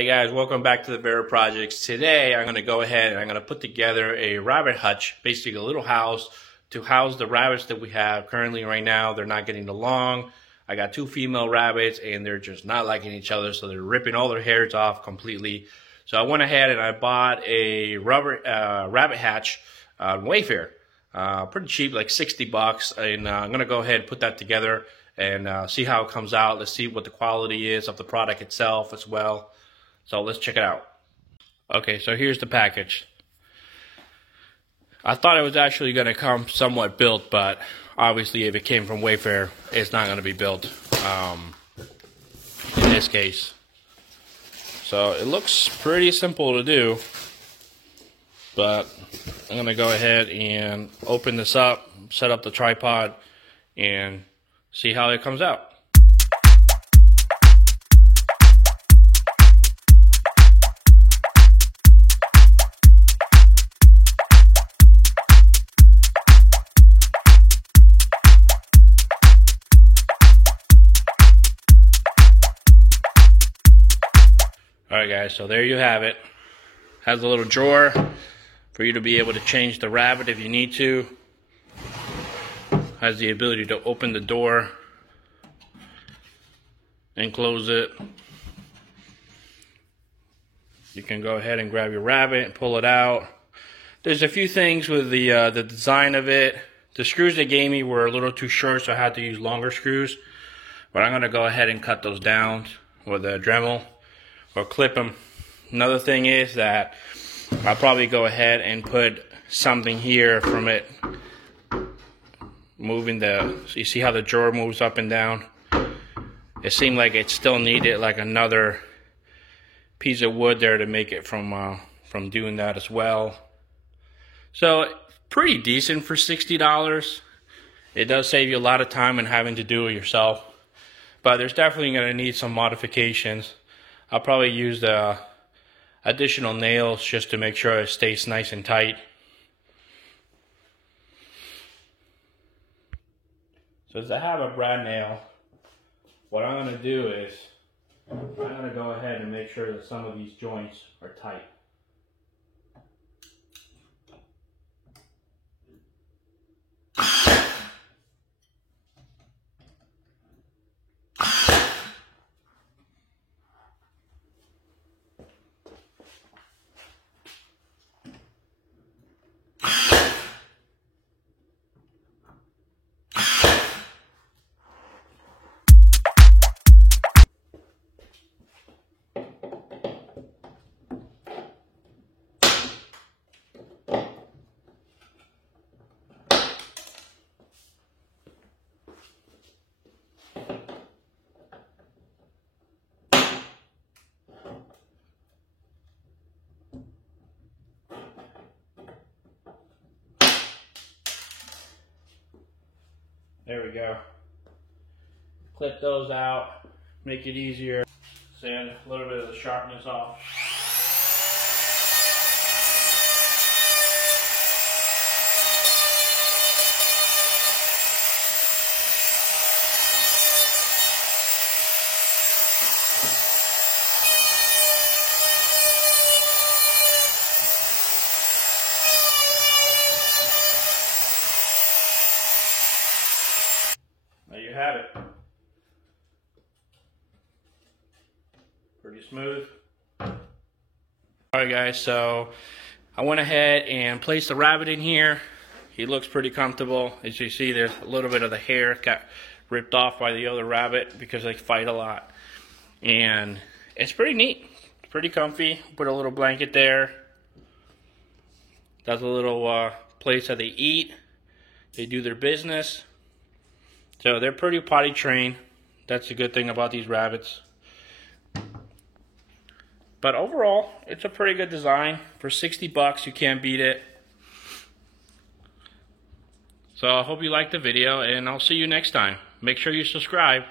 Hey guys, welcome back to the Vera Projects. Today I'm going to go ahead and I'm going to put together a rabbit hutch, basically a little house to house the rabbits that we have currently right now. They're not getting along. I got two female rabbits and they're just not liking each other, so they're ripping all their hairs off completely. So I went ahead and I bought a rubber rabbit hatch on Wayfair. Pretty cheap, like 60 bucks, and I'm going to go ahead and put that together and see how it comes out. Let's see what the quality is of the product itself as well. So let's check it out. Okay, so here's the package. I thought it was actually going to come somewhat built, but obviously if it came from Wayfair, it's not going to be built in this case. So it looks pretty simple to do, but I'm going to go ahead and open this up, set up the tripod, and see how it comes out. Alright guys, so there you have it. Has a little drawer for you to be able to change the rabbit if you need to. Has the ability to open the door and close it. You can go ahead and grab your rabbit and pull it out. There's a few things with the design of it. The screws they gave me were a little too short, so I had to use longer screws. But I'm going to go ahead and cut those down with a Dremel or clip them. Another thing is that I'll probably go ahead and put something here from it, moving so you see how the drawer moves up and down. It seemed like it still needed like another piece of wood there to make it from doing that as well. So pretty decent for $60. It does save you a lot of time in having to do it yourself, but there's definitely going to need some modifications. I'll probably use the additional nails just to make sure it stays nice and tight. So to have a brad nail, what I'm going to do is I'm going to go ahead and make sure that some of these joints are tight. There we go. Clip those out, make it easier. Sand a little bit of the sharpness off. There you have it. Pretty smooth. Alright guys, so I went ahead and placed the rabbit in here. He looks pretty comfortable. As you see, there's a little bit of the hair got ripped off by the other rabbit because they fight a lot. And it's pretty neat. It's pretty comfy. Put a little blanket there. That's a little place that they eat. They do their business. So they're pretty potty trained. That's the good thing about these rabbits. But overall, it's a pretty good design. For 60 bucks, you can't beat it. So I hope you liked the video, and I'll see you next time. Make sure you subscribe.